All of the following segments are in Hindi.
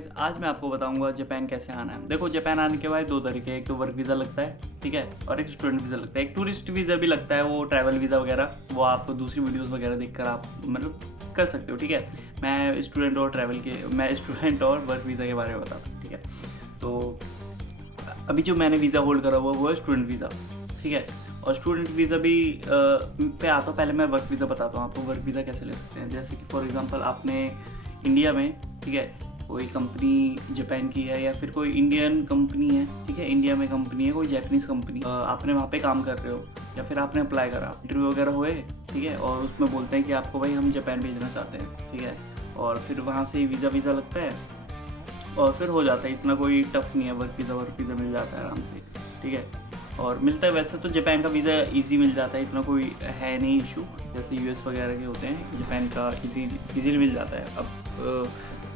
गाइस, आज मैं आपको बताऊंगा जापान कैसे आना है। देखो, जापान आने के बाद दो तरीके, एक तो वर्क वीज़ा लगता है, ठीक है, और एक स्टूडेंट वीज़ा लगता है। एक टूरिस्ट वीज़ा भी लगता है, वो ट्रैवल वीज़ा वगैरह, वो आप दूसरी वीडियोस वगैरह देखकर आप मतलब कर सकते हो, ठीक है। मैं स्टूडेंट और वर्क वीज़ा के बारे में बताता हूँ, ठीक है। तो अभी जो मैंने वीज़ा होल्ड करा हुआ वो है स्टूडेंट वीज़ा, ठीक है। और स्टूडेंट वीज़ा भी पे आता हूँ। पहले मैं वर्क वीज़ा बताता हूँ आपको वर्क वीज़ा कैसे ले सकते हैं। जैसे कि फॉर एग्जांपल आपने इंडिया में, ठीक है, कोई कंपनी जापान की है या फिर कोई इंडियन कंपनी है, ठीक है, इंडिया में कंपनी है, कोई जापानीज़ कंपनी, आपने वहाँ पे काम कर रहे हो या फिर आपने अप्लाई करा, इंटरव्यू वगैरह हुए, ठीक है, और उसमें बोलते हैं कि आपको भाई हम जापान भेजना चाहते हैं, ठीक है। और फिर वहाँ से वीज़ा लगता है और फिर हो जाता है। इतना कोई टफ नहीं है, वर्क वीज़ा मिल जाता है आराम से, ठीक है। और मिलता है, वैसे तो जापान का वीज़ा इजी मिल जाता है, इतना कोई है नहीं इशू, जैसे यूएस वगैरह के होते हैं। जापान का इजीली मिल जाता है। अब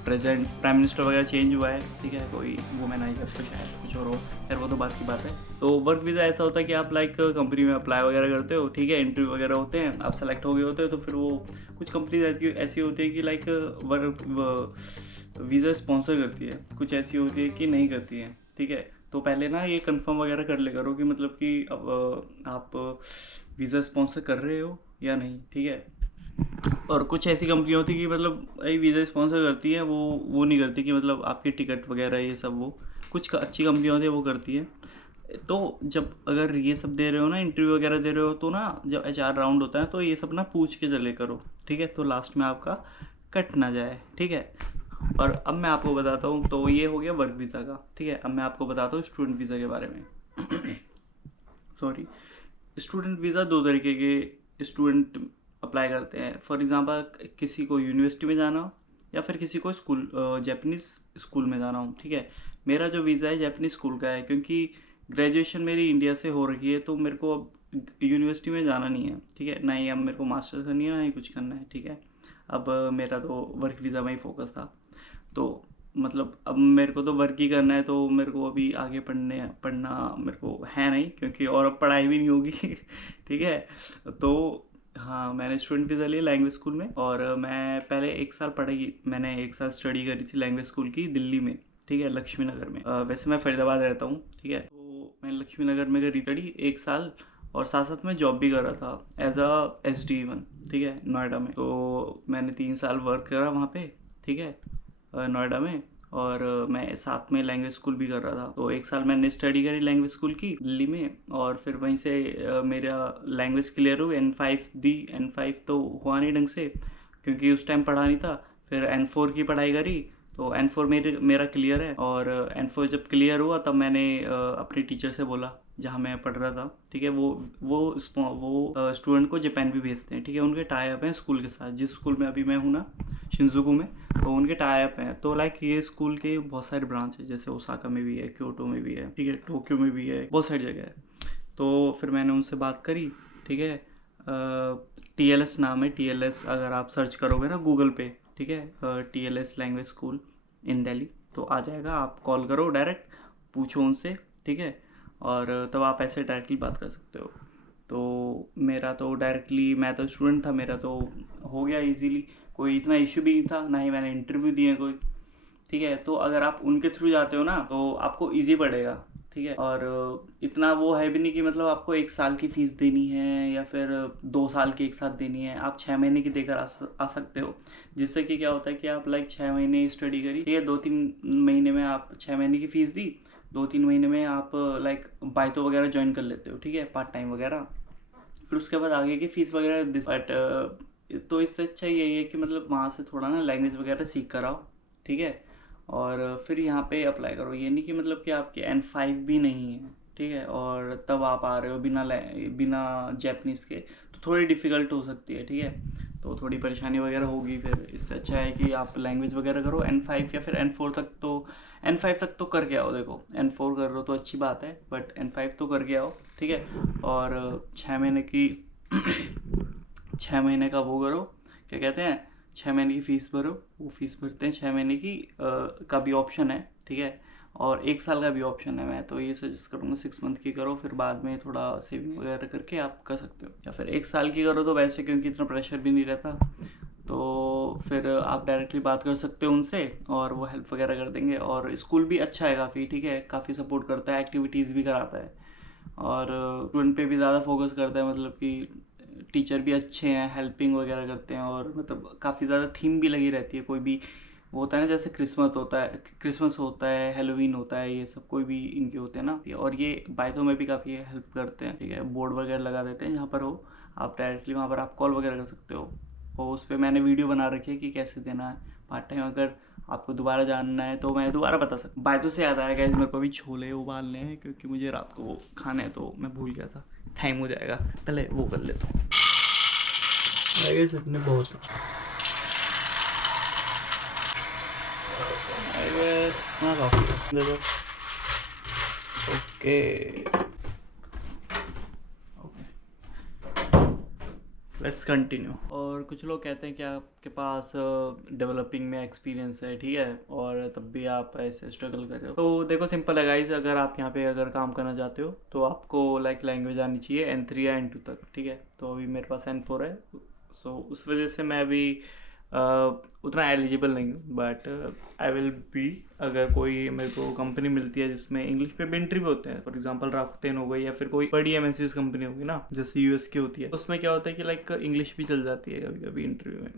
प्रेजेंट प्राइम मिनिस्टर वगैरह चेंज हुआ है, ठीक है, कोई वुमेन आई है, शायद कुछ और हो, खैर वो तो बात की बात है। तो वर्क वीज़ा ऐसा होता है कि आप लाइक कंपनी में अप्लाई वगैरह करते हो, ठीक है, इंटरव्यू वगैरह होते हैं, आप सेलेक्ट हो गए होते हो, तो फिर वो कुछ कंपनीज ऐसी होती है कि लाइक वर्क वीज़ा स्पॉन्सर करती है, कुछ ऐसी होती है कि नहीं करती है, ठीक है। तो पहले ना ये कंफर्म वगैरह कर ले करो कि मतलब कि अब आप वीज़ा स्पॉन्सर कर रहे हो या नहीं, ठीक है। और कुछ ऐसी कंपनी होती है कि मतलब वीज़ा स्पॉन्सर करती है, वो नहीं करती कि मतलब आपकी टिकट वगैरह ये सब, वो कुछ अच्छी कंपनी होती है वो करती है। तो जब अगर ये सब दे रहे हो ना, इंटरव्यू वगैरह दे रहे हो, तो ना जब एचआर राउंड होता है तो ये सब ना पूछ के चले करो, ठीक है, तो लास्ट में आपका कट ना जाए, ठीक है। और अब मैं आपको बताता हूँ, तो ये हो गया वर्क वीज़ा का, ठीक है। अब मैं आपको बताता हूँ स्टूडेंट वीज़ा के बारे में। सॉरी, स्टूडेंट वीज़ा दो तरीके के स्टूडेंट अप्लाई करते हैं। फॉर एग्जांपल किसी को यूनिवर्सिटी में जाना हो या फिर किसी को स्कूल जापानीज़ स्कूल में जाना हो, ठीक है। मेरा जो वीज़ा है जापानीज़ स्कूल का है, क्योंकि ग्रेजुएशन मेरी इंडिया से हो रखी है, तो मेरे को अब यूनिवर्सिटी में जाना नहीं है, ठीक है, ना ही अब मेरे को मास्टर्स करनी है, ना ही कुछ करना है, ठीक है। अब मेरा तो वर्क वीज़ा में ही फोकस था, तो मतलब अब मेरे को तो वर्क ही करना है, तो मेरे को अभी आगे पढ़ना मेरे को है नहीं, क्योंकि और अब पढ़ाई भी नहीं होगी। ठीक है। तो हाँ, मैंने स्टूडेंट वीज़ा लिया लैंग्वेज स्कूल में, और मैं पहले एक साल पढ़ाई, मैंने एक साल स्टडी करी थी लैंग्वेज स्कूल की दिल्ली में, ठीक है, लक्ष्मी नगर में। वैसे मैं फरीदाबाद रहता हूँ, ठीक है, तो मैं लक्ष्मी नगर में करी स्टडी एक साल, और साथ साथ में जॉब भी कर रहा था एज अ SD1, ठीक है, नोएडा में। तो मैंने 3 साल वर्क करा वहाँ पे, ठीक है, नोएडा में। और मैं साथ में लैंग्वेज स्कूल भी कर रहा था, तो एक साल मैंने स्टडी करी लैंग्वेज स्कूल की दिल्ली में, और फिर वहीं से मेरा लैंग्वेज क्लियर हुई, N5 दी। N5 तो हुआ नहीं ढंग से, क्योंकि उस टाइम पढ़ा नहीं था। फिर N4 की पढ़ाई करी, तो N4 मेरा क्लियर है। और N4 जब क्लियर हुआ तब मैंने अपने टीचर से बोला, जहाँ मैं पढ़ रहा था, ठीक है, वो स्टूडेंट को जापान भी भेजते हैं, ठीक है, उनके टाई अप हैं स्कूल के साथ। जिस स्कूल में अभी मैं हूँ ना, शिंजुकू में, तो उनके टाई अप हैं। तो लाइक ये स्कूल के बहुत सारे ब्रांच है, जैसे ओसाका में भी है, क्योटो में भी है, ठीक है, टोक्यो में भी है, बहुत सारी जगह है। तो फिर मैंने उनसे बात करी, ठीक है। TLS नाम है, TLS अगर आप सर्च करोगे ना गूगल पे, ठीक है, TLS लैंग्वेज स्कूल इन दिल्ली, तो आ जाएगा। आप कॉल करो डायरेक्ट, पूछो उनसे, ठीक है, और तब आप ऐसे डायरेक्टली बात कर सकते हो। तो मेरा तो डायरेक्टली, मैं तो स्टूडेंट था, मेरा तो हो गया इजीली, कोई इतना इशू भी नहीं था, ना ही मैंने इंटरव्यू दिए कोई, ठीक है। तो अगर आप उनके थ्रू जाते हो ना, तो आपको इजी पड़ेगा, ठीक है। और इतना वो है भी नहीं कि मतलब आपको 1 साल की फ़ीस देनी है या फिर 2 साल की एक साथ देनी है। आप 6 महीने की देकर आ सकते हो, जिससे कि क्या होता है कि आप लाइक 6 महीने स्टडी करी, ठीक है, 2-3 महीने में आप 6 महीने की फ़ीस दी, 2-3 महीने में आप लाइक बाइतो वगैरह ज्वाइन कर लेते हो, ठीक है, पार्ट टाइम वगैरह। फिर उसके बाद आगे की फ़ीस वगैरह बट तो इससे अच्छा यही है कि मतलब वहाँ से थोड़ा ना लैंग्वेज वगैरह सीख कर आओ, ठीक है, और फिर यहाँ पे अप्लाई करो। ये नहीं कि मतलब कि आपके N5 भी नहीं है, ठीक है, और तब आप आ रहे हो बिना जापानीज़ के, तो थोड़ी डिफ़िकल्ट हो सकती है, ठीक है, तो थोड़ी परेशानी वगैरह होगी। फिर इससे अच्छा है कि आप लैंग्वेज वगैरह करो N5 या फिर N4 तक। तो N5 तक तो करके आओ, देखो N4 कर रहे हो तो अच्छी बात है, बट N5 तो करके आओ, ठीक है। और 6 महीने की 6 महीने का वो करो, क्या कहते हैं, 6 महीने की फ़ीस भरो, वो फ़ीस भरते हैं 6 महीने की का भी ऑप्शन है, ठीक है, और 1 साल का भी ऑप्शन है। मैं तो ये सजेस्ट करूँगा 6 मंथ की करो, फिर बाद में थोड़ा सेविंग वगैरह करके आप कर सकते हो, या फिर 1 साल की करो तो बेस्ट है, क्योंकि इतना प्रेशर भी नहीं रहता। तो फिर आप डायरेक्टली बात कर सकते हो उनसे और वो हेल्प वगैरह कर देंगे। और स्कूल भी अच्छा है काफ़ी, ठीक है, काफ़ी सपोर्ट करता है, एक्टिविटीज़ भी कराता है और स्टूडेंट पे भी ज़्यादा फोकस करता है, मतलब कि टीचर भी अच्छे हैं, हेल्पिंग वगैरह करते हैं और मतलब काफ़ी ज़्यादा थीम भी लगी रहती है। कोई भी वो होता है ना, जैसे क्रिसमस होता है, हेलोवीन होता है, ये सब कोई भी इनके होते हैं ना। और ये बाइथो में भी काफ़ी हेल्प करते हैं, ठीक है, बोर्ड वगैरह लगा देते हैं जहाँ पर हो, आप डायरेक्टली वहाँ पर आप कॉल वगैरह कर सकते हो। और उस पर मैंने वीडियो बना रखी है कि कैसे देना है पार्ट टाइम। अगर आपको दोबारा जानना है तो मैं दोबारा बता सकता हूँ। बाइथो से याद आया गाइस, मेरे को अभी छोले उबालने हैं क्योंकि मुझे रात को वो खाने हैं, तो मैं भूल गया था, टाइम हो जाएगा, पहले वो कर लेता हूँ। सपने बहुत ओके लेट्स कंटिन्यू। और कुछ लोग कहते हैं कि आपके पास डेवलपिंग में एक्सपीरियंस है, ठीक है, और तब भी आप ऐसे स्ट्रगल कर रहे हो। तो देखो सिंपल है गाइस, अगर आप यहाँ पे अगर काम करना चाहते हो तो आपको लाइक लैंग्वेज आनी चाहिए N3 या N2 तक, ठीक है। तो अभी मेरे पास N4 है, सो उस वजह से मैं अभी उतना एलिजिबल नहीं हूँ, बट आई विल बी। अगर कोई मेरे को कंपनी मिलती है जिसमें इंग्लिश पे भी इंटरव्यू होते हैं, फॉर एग्जांपल राफ्तेन हो गई या फिर कोई बड़ी एमएनसीज कंपनी होगी ना, जैसे यूएस की होती है, उसमें क्या होता है कि लाइक इंग्लिश भी चल जाती है कभी कभी इंटरव्यू में।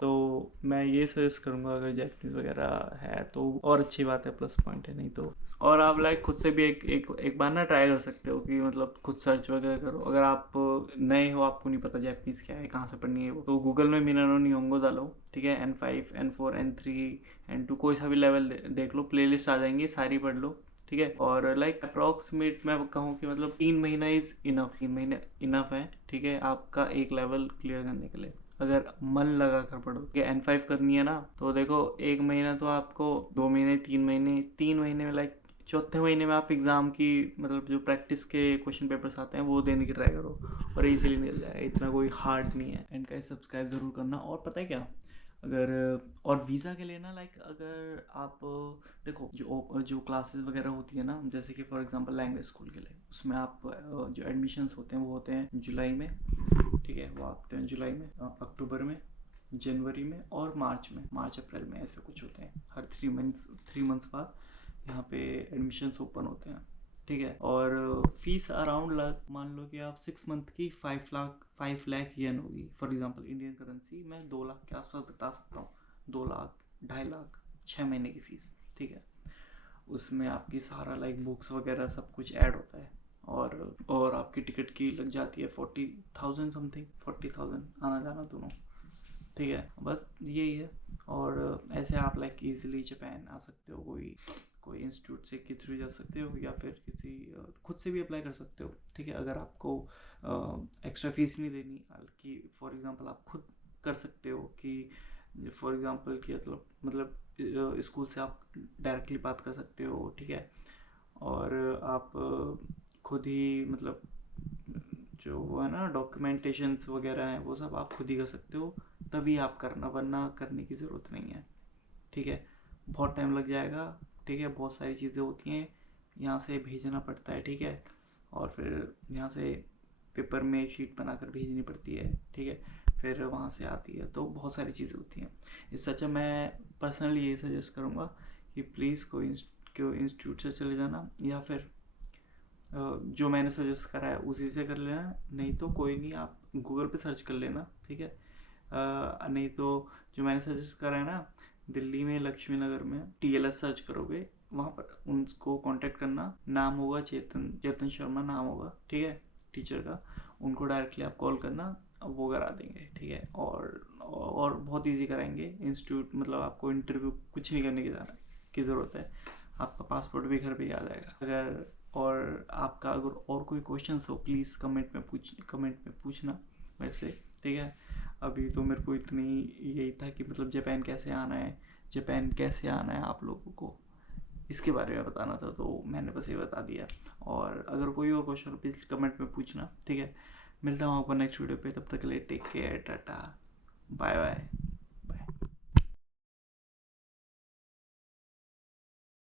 तो मैं ये सजेस्ट करूँगा, अगर जैपनीज वगैरह है तो और अच्छी बात है, प्लस पॉइंट है, नहीं तो। और आप लाइक खुद से भी एक बार ना ट्राई कर सकते हो कि मतलब खुद सर्च वगैरह करो। अगर आप नए हो, आपको नहीं पता जैपनीज़ क्या है, कहाँ से पढ़नी है वो, तो गूगल में मिनानो निहोंगो डालो, ठीक है, N5 N4 N3 N2 कोई सा भी लेवल देख लो, प्लेलिस्ट आ जाएंगी, सारी पढ़ लो, ठीक है। और लाइक अप्रॉक्सीमेट मैं कहूँ कि मतलब 3 महीना इज़ इनफ, 3 महीने इनफ है, ठीक है, आपका एक लेवल क्लियर करने के लिए, अगर मन लगा कर पढ़ो। कि N5 करनी है ना, तो देखो 1 महीना तो आपको, 2 महीने, 3 महीने, 3 महीने में लाइक चौथे महीने में आप एग्ज़ाम की मतलब जो प्रैक्टिस के क्वेश्चन पेपर्स आते हैं वो देने की ट्राई करो और इजीली मिल जाएगा, इतना कोई हार्ड नहीं है। एंड गाइस सब्सक्राइब ज़रूर करना। और पता है क्या, अगर और वीज़ा के लिए ना, लाइक अगर आप देखो जो क्लासेस वगैरह होती है ना, जैसे कि फॉर एग्जांपल लैंग्वेज स्कूल के लिए, उसमें आप जो एडमिशन्स होते हैं वो होते हैं जुलाई में, ठीक है, वो आते हैं जुलाई में, अक्टूबर में, जनवरी में और मार्च अप्रैल में, ऐसे कुछ होते हैं। हर 3 मंथ्स बाद यहाँ पे एडमिशन्स ओपन होते हैं, ठीक है। और फीस अराउंड मान लो कि आप 6 मंथ की 5 लाख येन होगी, फॉर एग्जांपल इंडियन करेंसी में 2 लाख के आसपास बता सकता हूँ, 2 लाख, 2.5 लाख, 6 महीने की फ़ीस, ठीक है। उसमें आपकी सारा लाइक बुक्स वगैरह सब कुछ ऐड होता है और आपकी टिकट की लग जाती है 40,000 समथिंग, 40,000 आना जाना दोनों, ठीक है, बस यही है। और ऐसे आप लाइक इजीली जापान आ सकते हो, कोई इंस्टीट्यूट से के थ्रू जा सकते हो या फिर किसी खुद से भी अप्लाई कर सकते हो, ठीक है। अगर आपको एक्स्ट्रा फीस नहीं देनी, कि फॉर एग्जांपल आप खुद कर सकते हो कि फॉर एग्जांपल कि मतलब स्कूल से आप डायरेक्टली बात कर सकते हो, ठीक है। और आप खुद ही मतलब जो वो है ना डॉक्यूमेंटेशंस वगैरह हैं वो सब आप खुद ही कर सकते हो, तभी आप करना, वरना करने की ज़रूरत नहीं है, ठीक है। बहुत टाइम लग जाएगा, ठीक है, बहुत सारी चीज़ें होती हैं, यहाँ से भेजना पड़ता है, ठीक है, और फिर यहाँ से पेपर में शीट बनाकर भेजनी पड़ती है, ठीक है, फिर वहाँ से आती है, तो बहुत सारी चीज़ें होती हैं। इससे अच्छा मैं पर्सनली ये सजेस्ट करूँगा कि प्लीज़ कोई इंस्टीट्यूट से चले जाना, या फिर जो मैंने सजेस्ट करा है उसी से कर लेना, नहीं तो कोई नहीं, आप गूगल पे सर्च कर लेना, ठीक है। नहीं तो जो मैंने सजेस्ट करा है ना, दिल्ली में लक्ष्मी नगर में TLS सर्च करोगे, वहाँ पर उनको कांटेक्ट करना, नाम होगा चेतन शर्मा नाम होगा, ठीक है, टीचर का। उनको डायरेक्टली आप कॉल करना, वो करा देंगे, ठीक है। और बहुत इजी कराएंगे इंस्टीट्यूट, मतलब आपको इंटरव्यू कुछ नहीं करने की ज़रूरत है, आपका पासपोर्ट भी घर पे ही आ जाएगा। अगर और आपका अगर और कोई क्वेश्चंस हो प्लीज़ कमेंट में पूछना वैसे, ठीक है। अभी तो मेरे को इतनी यही था कि मतलब जापान कैसे आना है आप लोगों को, इसके बारे में बताना था, तो मैंने बस ये बता दिया। और अगर कोई और क्वेश्चन प्लीज़ कमेंट में पूछना, ठीक है। मिलता हूँ आपको नेक्स्ट वीडियो पे, तब तक के लिए take care, tata, bye bye.